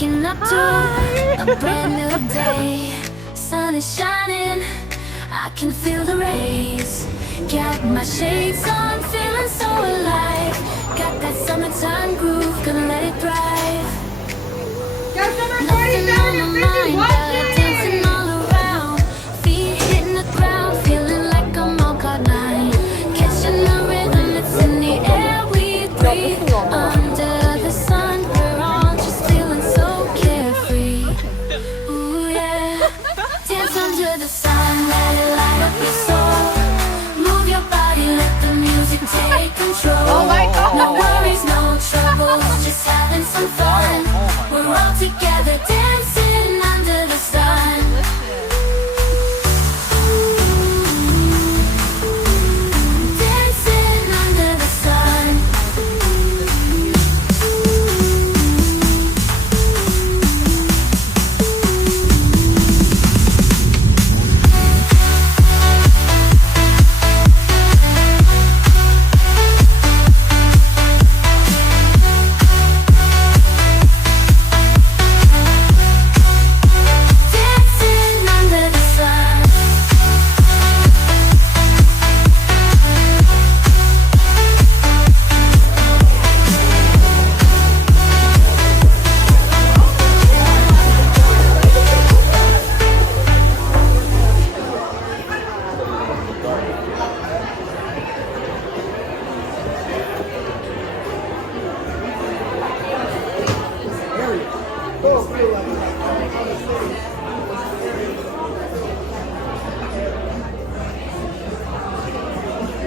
waking up to a brand new day. Sun is shining, I can feel the rays. Got my shades on, feeling so alive. Got that summertime groove, gonna let it thrive. Nothing on my mind, but dancing all around. Feet hitting the ground, feeling like I'm on cloud nine. Catching the rhythm, it's in the air we breathe. Under the sun, we're all just feeling so carefree. Ooh yeah, dance under the sun, let it light up your soul. Move your body, let the music take control. Oh my God. No worries, no troubles, just having some fun. We're all together dancing under the sun. Dancing under the sun. Dancing under the sun.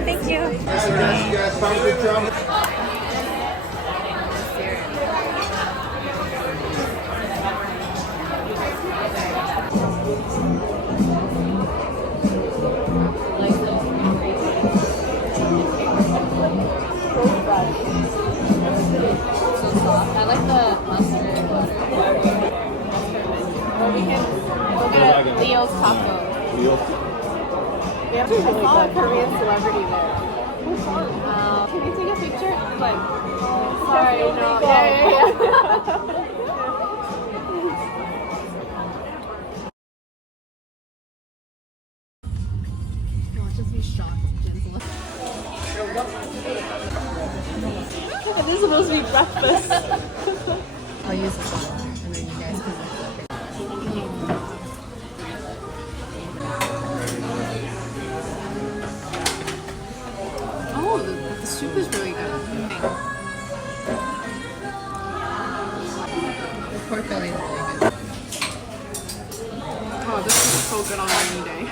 Thank you. You guys found a good job. I like the mustard. Or we can go get a Leo's taco. We have I saw a Korean celebrity there. Can you take a picture? Like, sorry, no. Yeah. Just be shocked, gentle. This is supposed to be breakfast. I'll use this one, and then you guys can look. Oh, the soup is really good. The pork belly is really good. Oh, this is so good on a rainy day.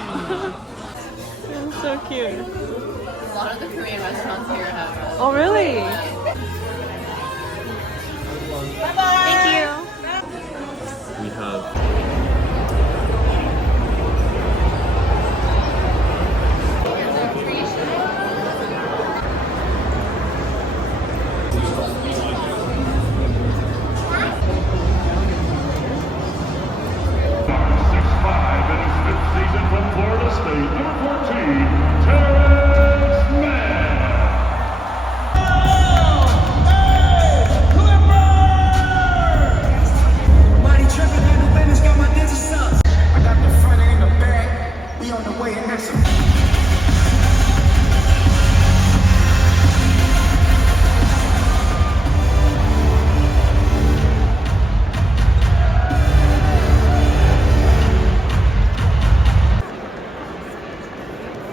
It's so cute. A lot of the Korean restaurants here have. Oh, really? Bye-bye. Thank you. We have season from Florida State, number 14, Terrence Mann. Body tripping, handle business, got my ninja subs. I got the front and the back. We on the way and that's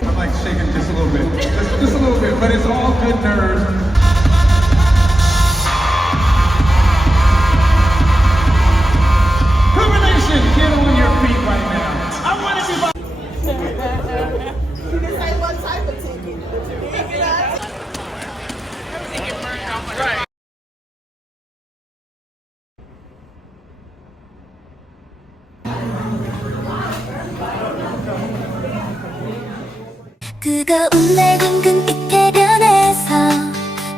I like shaking just a little bit. Just a little bit, but it's all good nerves. Nation, get on your feet right now. I want everybody. You can say what type of ticket. Right. 뜨거운 낡은 끝에 변해서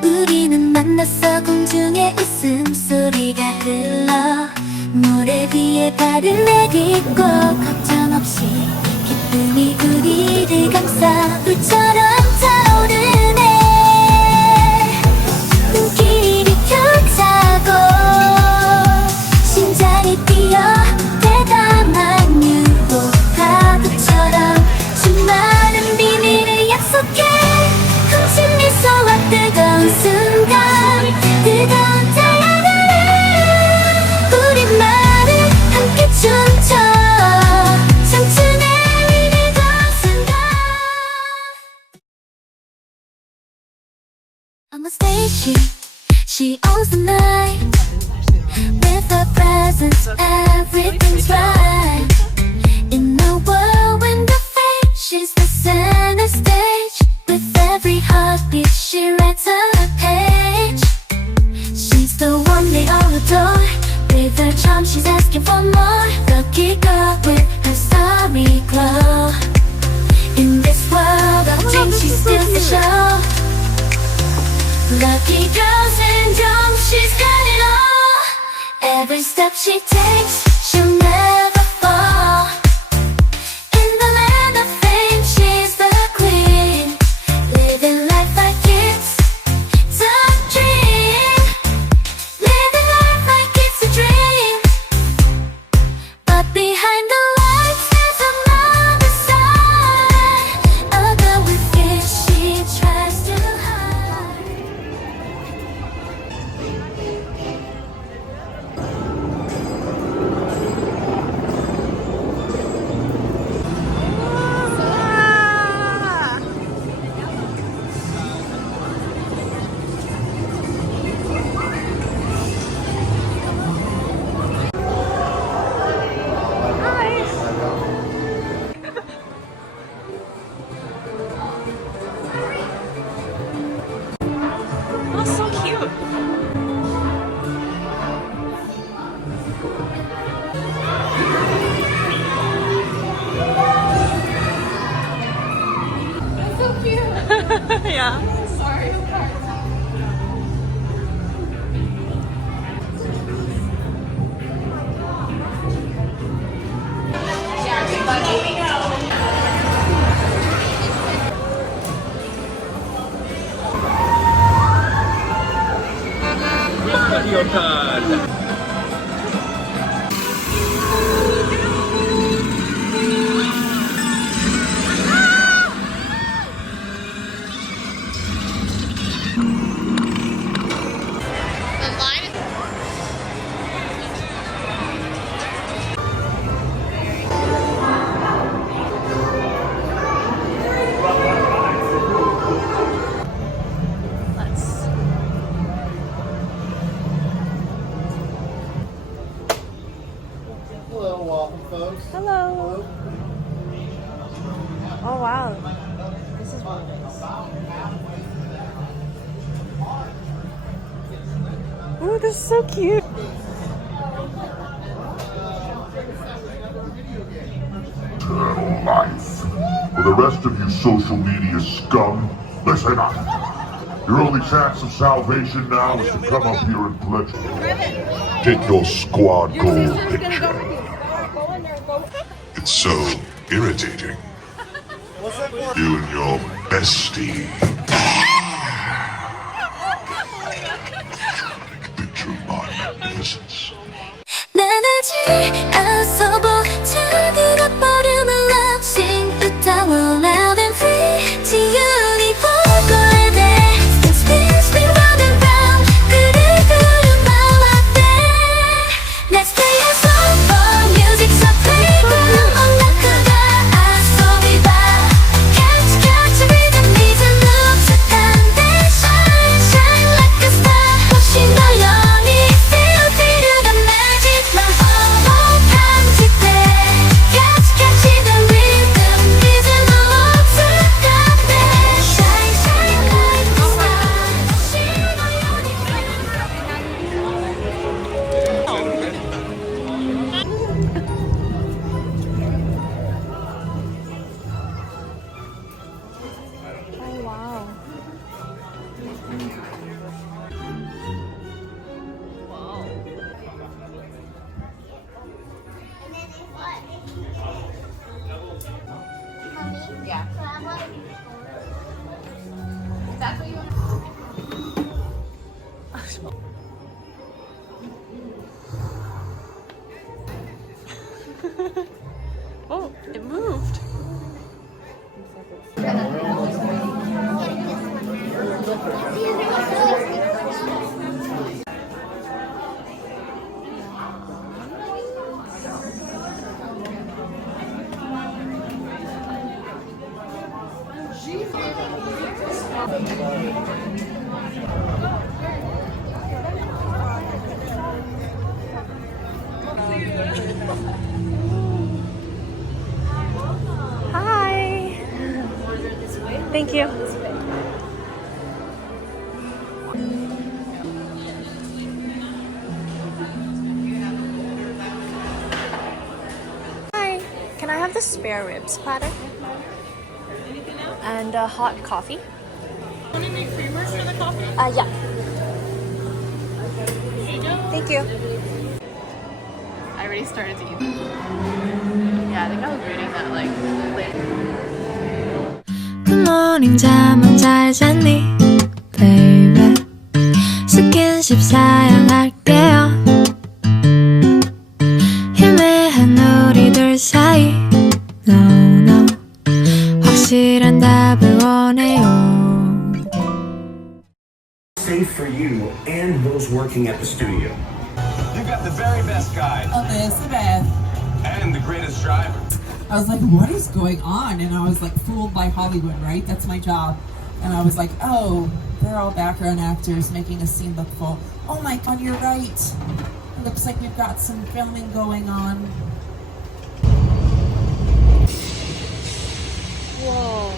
우리는 만났어. 공중에 웃음소리가 흘러 모래 위에 발을 내딛고 걱정 없이 기쁨이 우리를 감싸 불처럼 타오르네. 눈길이 켜자고 심장 On the stage, she owns the night. With her presence, everything's right. In a whirlwind of fate, she's the center stage. With every heartbeat, she writes her a page. She's the one they all adore. With her charm, she's asking for more. Lucky girl with her starry glow. In this world of dreams, she steals the show. Lucky girl syndrome, she's got it all. Every step she takes, she'll never fall. In the land of fame, she's the queen. Living life like it's a dream. Living life like it's a dream. But behind the lights, there's another side. A girl with gifts she tries to hide. Oh, so cute. That's so cute. Yeah. Sorry. Mario Kart. Hello, welcome, folks. Hello. Oh wow. This is really nice. Ooh, this is so cute. Life. For the rest of you social media scum, listen up. Your only chance of salvation now is to come up here and pledge. Take your squad goal picture. It's so irritating. You and your bestie. Picture of my magnificence. 난 아직 아서보 자들어 버르는 love sing the tower loud and free 지연이 보고 해대 spin round and round 그를 부른 발라대 Let's play a song for music's a playground 언락하다 아소비바 catch rhythm needs a loop 착한데 shine shine like a star 훨씬 더 영이 feel feel the magic 난 어목한 짓대 catch the rhythm needs a loop 착한데 shine shine like a star 훨씬 더 영이 Oh wow. Yeah. That's what you want. Oh, it moved. Hi. Thank you. Hi. Can I have the spare ribs platter? And a hot coffee? Want to make creamers for the coffee? Yeah. Thank you. I already started to eat them. Yeah, I think I was reading that like Good morning, 잠은 잘 잤니, baby. 스킨십 사양할게요. 희미한 우리들 사이, no, no. 확실한 답을 원해요. Safe for you and those working at the studio. You got the very best guide Elizabeth. and the greatest driver. I was like, what is going on? And I was like fooled by Hollywood, right? That's my job. And I was like, oh, they're all background actors making a scene look full. Oh my God, you're right. It looks like we've got some filming going on. Whoa.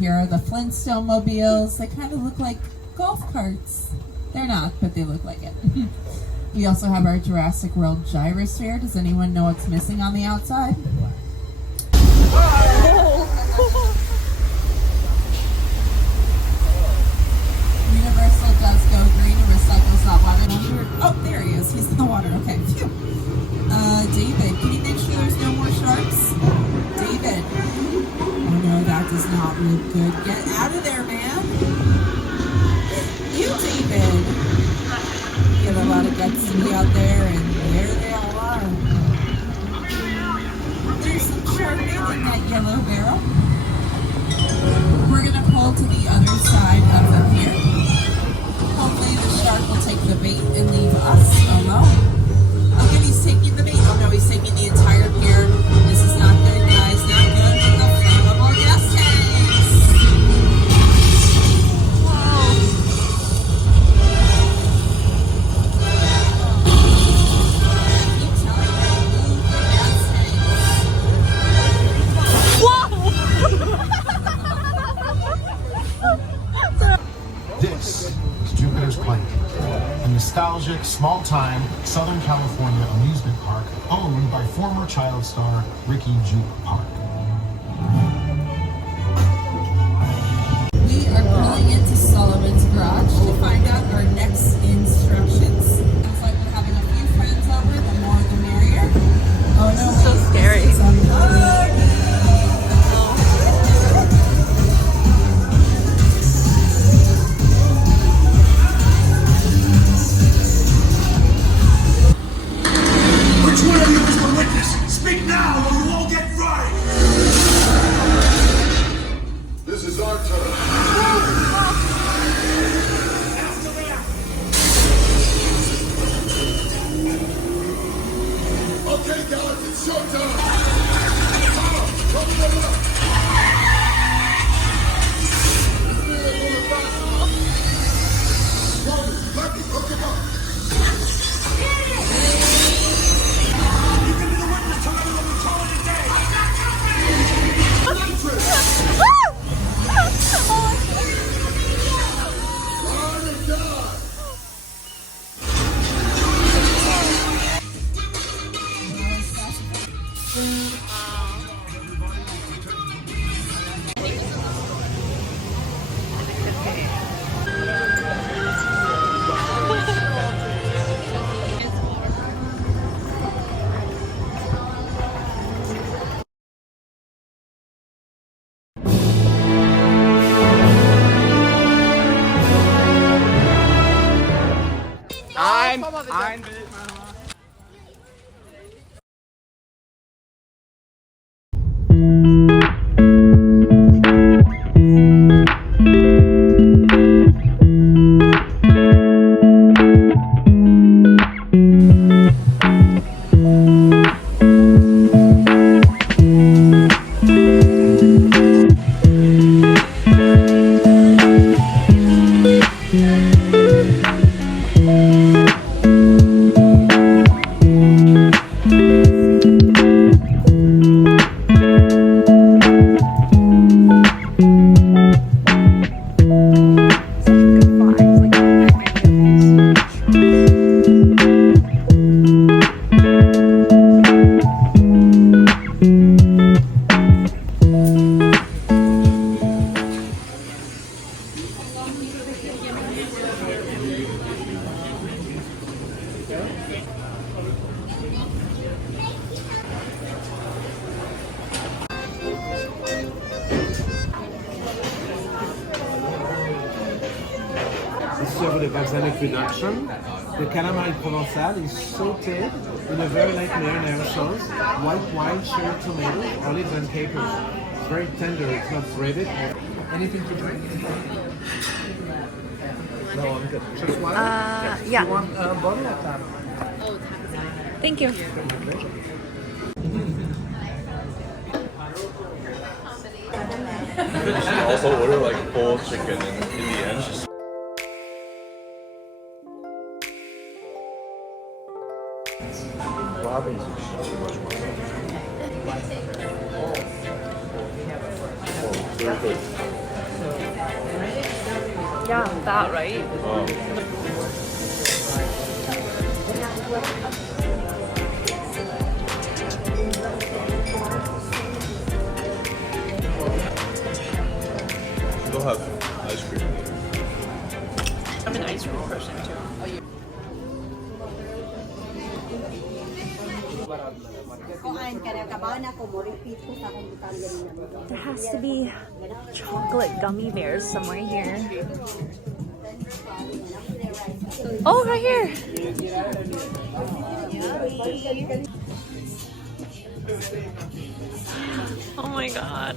Here are the Flintstone mobiles. They kind of look like golf carts. They're not, but they look like it. We also have our Jurassic World gyrosphere. Does anyone know what's missing on the outside? Universal does go green and recycles hot water. Oh, there he is. He's in the water. Okay. Phew. David, can you make sure there's no more sharks? David. Oh no, that does not look good. Get out of there, man. You, David. You have a lot of guts to be out there, and there they all are. There's some sharpening in that yellow barrel. We're gonna pull to the other side of the pier. Hopefully the shark will take the bait and leave us alone. Okay, he's taking the bait. Oh no, he's taking the entire pier. This is not good, guys. Not good with the flammable gas tanks. Keep telling them, move the gas tanks. This is Jupiter's Plank, a nostalgic, small-time Southern California amusement park owned by former child star Ricky Juke Park. We are pulling into Sullivan's garage to find out our next instructions. Looks like we're having a few friends over. The more, the merrier. Oh no! So scary. Which one of you is the witness? Speak now or you all get fried! This is our turn. Okay, Dallas, it's your turn. Lucky, hook him up. You can be the witness tonight or we'll call it a day. serve with a balsamic reduction. The calamari provençal is sauteed in a very light marinara sauce, white wine, cherry tomatoes, olives, and capers. It's very tender, it's not breaded. Anything to drink? No, I'm good. Just water? Yeah. You want a bottle of that? Thank you. also order like whole chicken and in the end she's Robin's is too much money. Oh, very good. Yeah, that right? They'll have ice cream later. I'm an ice cream person too. There has to be chocolate gummy bears somewhere here. Oh, right here! Oh my god.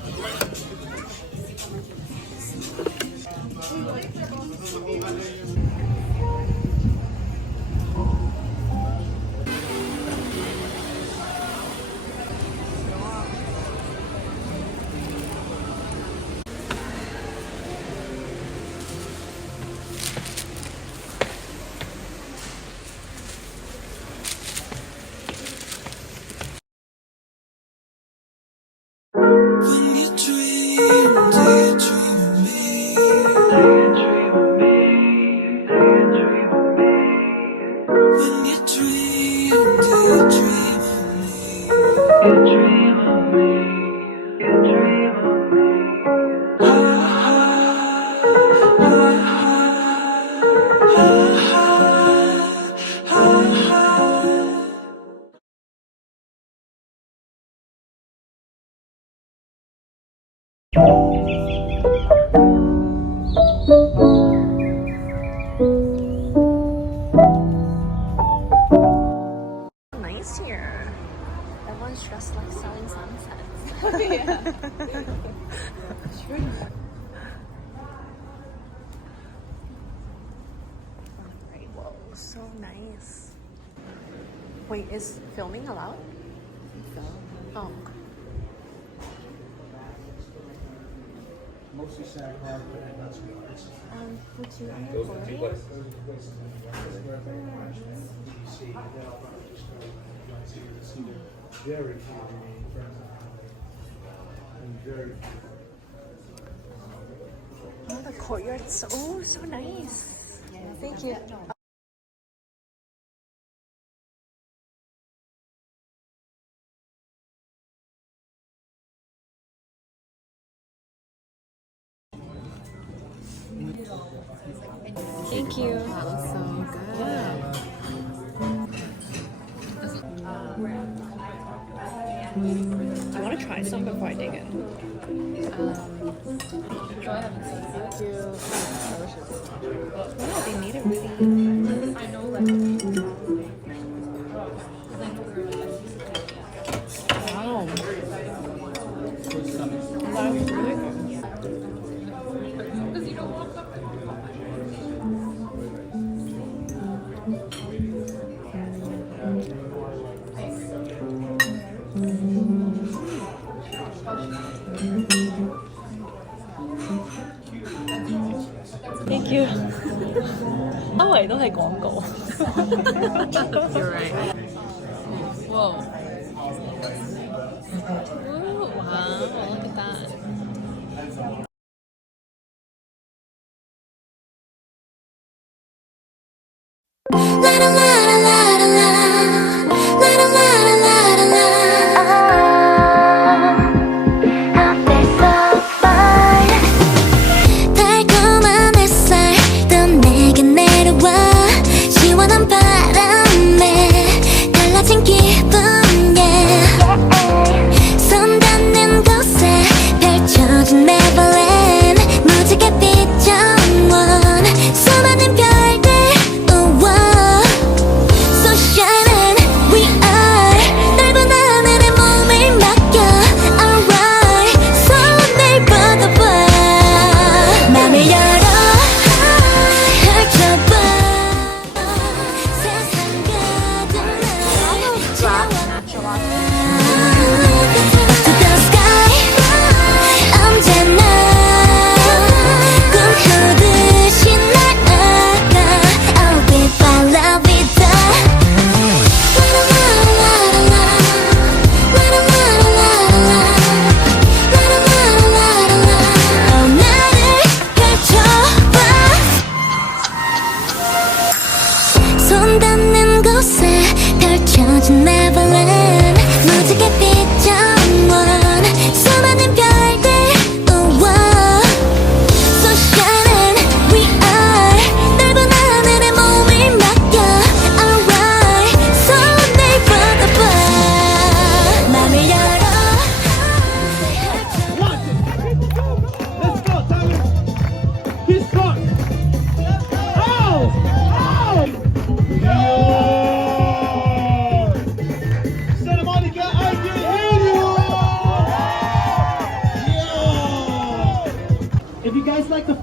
Nice here. Everyone's dressed like selling sunsets. Oh, yeah. Alright, whoa, so nice. Wait, is filming allowed? Oh. Mostly sad hard, but that's Would you order very very Oh, the courtyard's so nice. Thank you. Thank you. That was so good. I want to try some before I dig in. Thank you. Wow, they made it really. I know that. Wow. That's really good. Thank you. Oh, I don't like 광고. You're right. Whoa. Ooh, wow, look at that. 달콤한 햇살 또 내게 내려와 시원한 바람에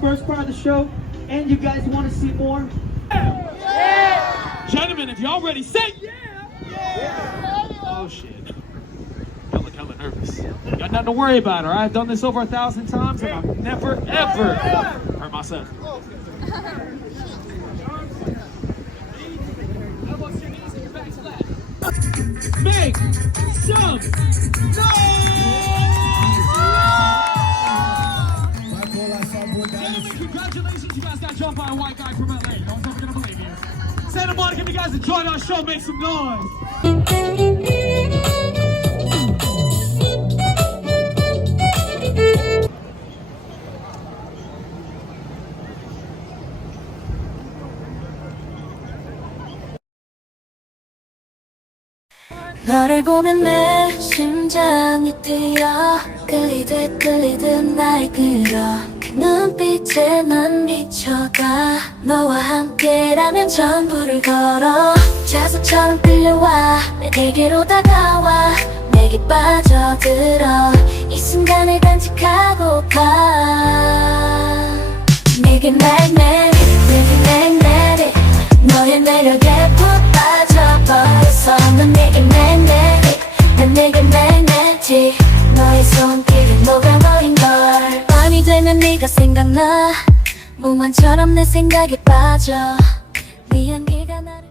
first part of the show, and you guys want to see more? Yeah! Gentlemen, if y'all ready, say yeah! Yeah! Oh shit. Y'all look hella nervous. Got nothing to worry about, alright? I've done this over 1,000 times, and I've never, ever hurt myself. Make some Gentlemen, congratulations, you guys got jumped by a white guy from LA. No one's ever gonna believe you. Santa Monica, if you guys enjoyed our show, make some noise. 너를 보면 내 심장이 뛰어 끌리듯 날 끌어 그 눈빛에 난 미쳐가 너와 함께라면 전부를 걸어 자석처럼 끌려와 내게로 다가와 내게 빠져들어 이 순간을 간직하고파 내게 날 내리 너의 매력에 푹 빠져버렸어 넌 내게 매일매일 난 내게 매일매일 너의 손길에 녹아 모인걸 밤이 되면 네가 생각나 몽환처럼 내 생각에 빠져 네 향기가 나를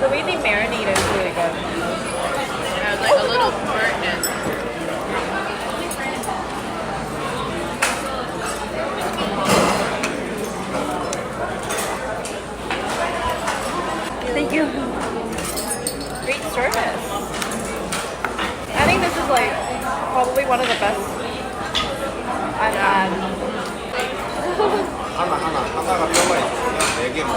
The way they marinate is really good. It has like a little tartness. Thank you. Great service. I think this is like probably one of the best I've had. 하나가 뼈가 있어요. 4개만.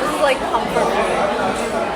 This is like comfort food.